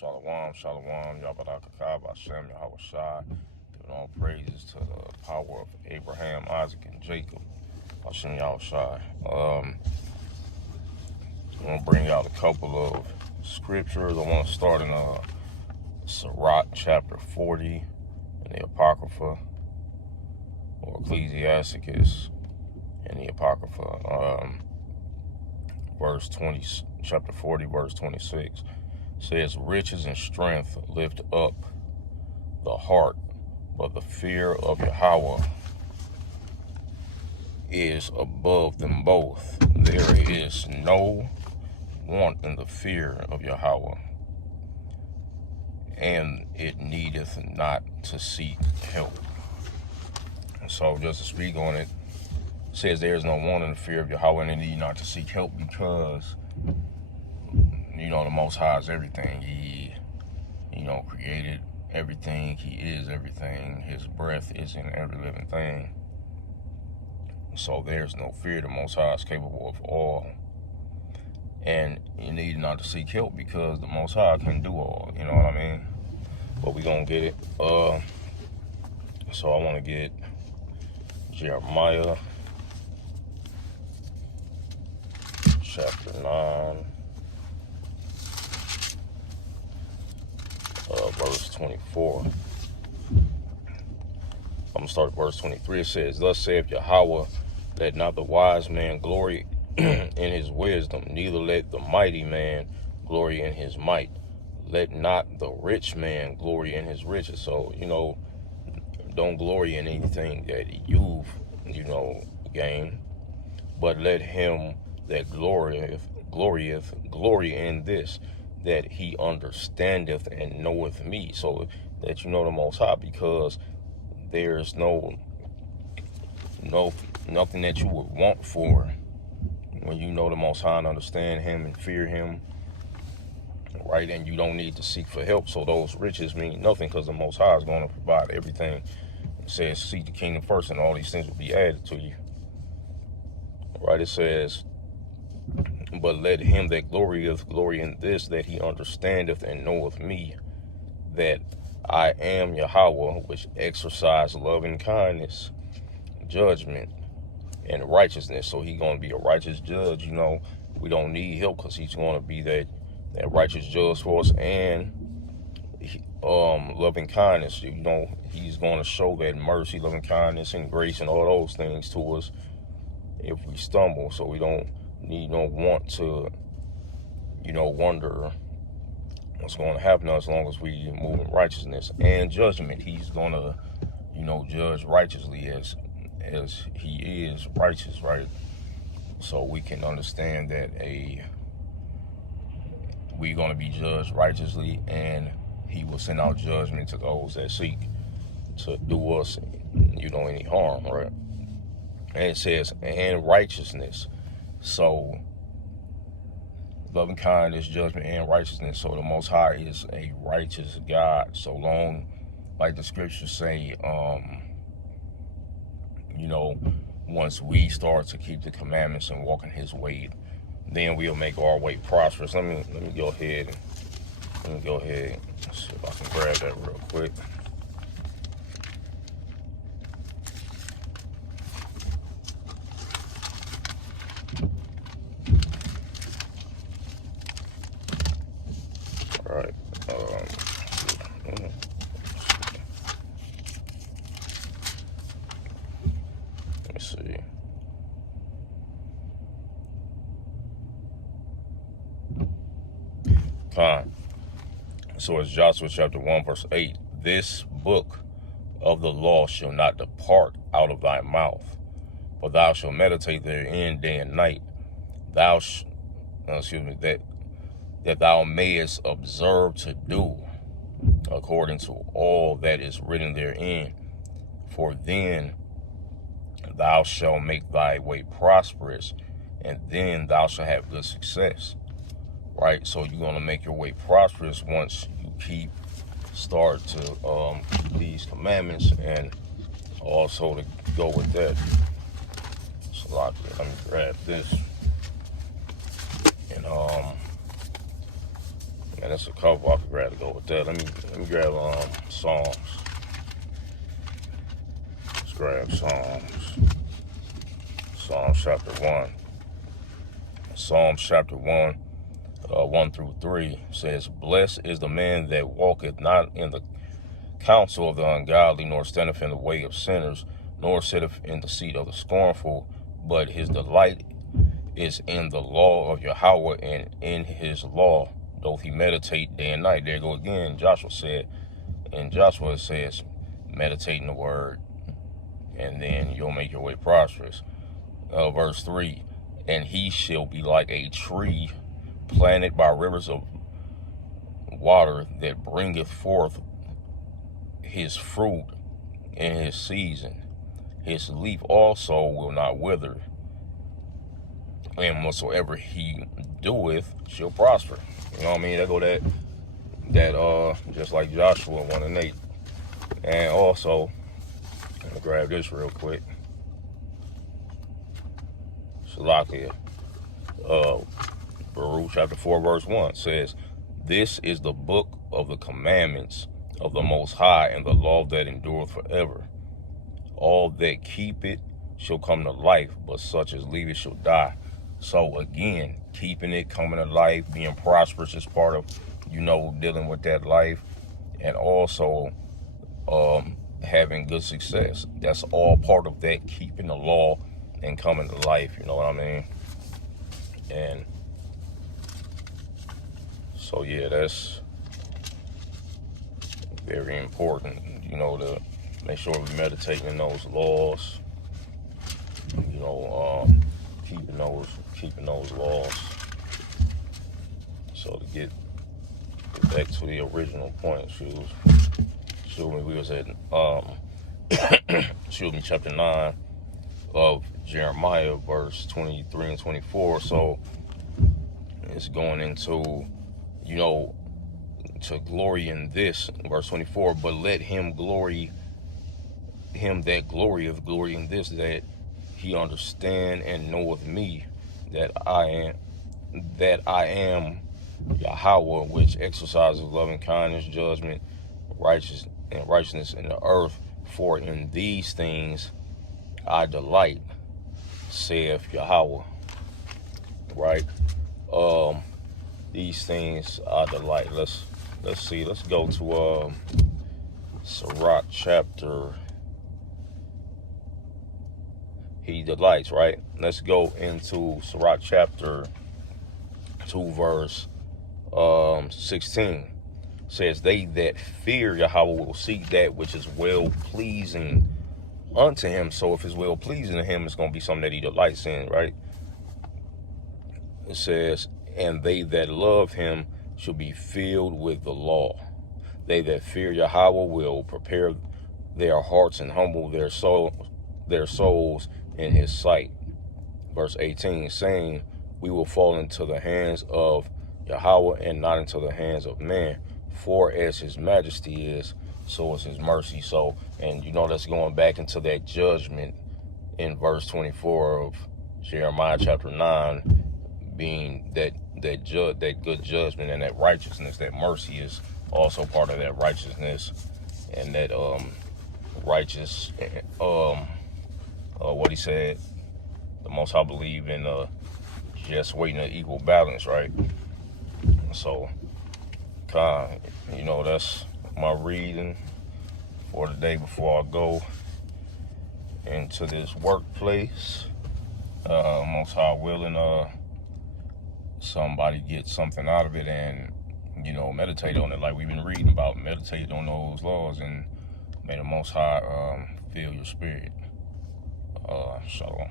Shalom, shalom, Yabarakakah, Bashem, YAH, giving all praises to the power of Abraham, Isaac, and Jacob, Bashem, YAH. I'm going to bring out a couple of scriptures. I want to start in Sirach chapter 40 in the Apocrypha, or Ecclesiasticus in the Apocrypha, verse 20, chapter 40, verse 26. Says, riches and strength lift up the heart, but the fear of Yahweh is above them both. There is no want in the fear of Yahweh, and it needeth not to seek help. So just to speak on it, says there is no want in the fear of Yahweh, and it need not to seek help, because the Most High is everything. He, created everything. He is everything. His breath is in every living thing. So there's no fear. The Most High is capable of all. And you need not to seek help, because the Most High can do all. You know what I mean? But we gonna get it. So I want to get Jeremiah chapter 9. Verse 24. I'm going to start at verse 23. It says, thus saith Yahweh, let not the wise man glory in his wisdom, neither let the mighty man glory in his might. Let not the rich man glory in his riches. So, don't glory in anything that you've, gained, but let him that glorieth glory in this, that he understandeth and knoweth me. So that the Most High, because there's nothing that you would want for when you know the Most High and understand him and fear him, right? And you don't need to seek for help. So those riches mean nothing, because the Most High is going to provide everything. It says, seek the kingdom first, and all these things will be added to you, right? It says, but let him that glorieth glory in this, that he understandeth and knoweth me, that I am Yahweh, which exercise loving kindness, judgment, and righteousness. So he's going to be a righteous judge. We don't need help, because he's going to be that righteous judge for us, and loving kindness. He's going to show that mercy, loving kindness, and grace, and all those things to us if we stumble. So we don't need no want to, wonder what's going to happen to us, as long as we move in righteousness and judgment. He's going to, judge righteously as he is righteous, right? So we can understand that we're going to be judged righteously, and he will send out judgment to those that seek to do us, any harm, right? And it says, and righteousness. So loving kindness, judgment, and righteousness. So the Most High is a righteous God. So long, like the scriptures say, once we start to keep the commandments and walk in his way, then we'll make our way prosperous. Let me go ahead and see if I can grab that real quick. All right. Let me see. Fine. So it's Joshua chapter 1, verse 8. This book of the law shall not depart out of thy mouth, but thou shalt meditate therein day and night. That thou mayest observe to do according to all that is written therein. For then thou shalt make thy way prosperous, and then thou shalt have good success. Right? So you're going to make your way prosperous once you start to keep these commandments, and also to go with that. So let me grab this. And And it's a couple I could grab to go with that. Let me grab Psalms. Let's grab Psalms. Psalms chapter 1. Psalms chapter 1, 1 through 3 says, "Blessed is the man that walketh not in the counsel of the ungodly, nor standeth in the way of sinners, nor sitteth in the seat of the scornful, but his delight is in the law of Yahweh, and in his law doth he meditate day and night." There you go again. Joshua said, and Joshua says, meditate in the word, and then you'll make your way prosperous. Verse 3, "And he shall be like a tree planted by rivers of water, that bringeth forth his fruit in his season. His leaf also will not wither, and whatsoever he doeth shall prosper." You know what I mean? That go that just like Joshua 1 and 8. And also, I'm gonna grab this real quick. Salakia. Baruch chapter 4 verse 1 says, "This is the book of the commandments of the Most High, and the law that endureth forever. All that keep it shall come to life, but such as leave it shall die." So again, keeping it, coming to life, being prosperous is part of, dealing with that life, and also having good success. That's all part of that, keeping the law and coming to life. You know what I mean? And so yeah, that's very important, to make sure we meditate in those laws, keeping those laws. So to get back to the original point, we was at chapter 9 of Jeremiah, verse 23 and 24. So it's going into, to glory in this, verse 24, "But let him that glorieth glory in this, that he understand and knoweth me, that I am Yahweh, which exercises loving kindness, judgment, righteousness in the earth. For in these things I delight, saith Yahweh." Right? These things I delight. Let's see. Let's go to Sirach chapter. He delights, right? Let's go into Sirach chapter 2 verse 16. Says, "They that fear Yahweh will seek that which is well pleasing unto him." So if it's well pleasing to him, it's going to be something that he delights in, right? It says, "And they that love him shall be filled with the law. They that fear Yahweh will prepare their hearts and humble their souls in his sight." Verse 18, saying, "We will fall into the hands of Yahweh, and not into the hands of man. For as his majesty is, so is his mercy." So, and that's going back into that judgment in verse 24 of Jeremiah chapter 9, being that good judgment and that righteousness. That mercy is also part of that righteousness, and that righteous, what he said, the Most High believe in just waiting an equal balance, right? So, that's my reading for the day before I go into this workplace. Most High willing, somebody gets something out of it, and meditate on it, like we've been reading about. Meditate on those laws, and may the Most High fill your spirit. Shalom.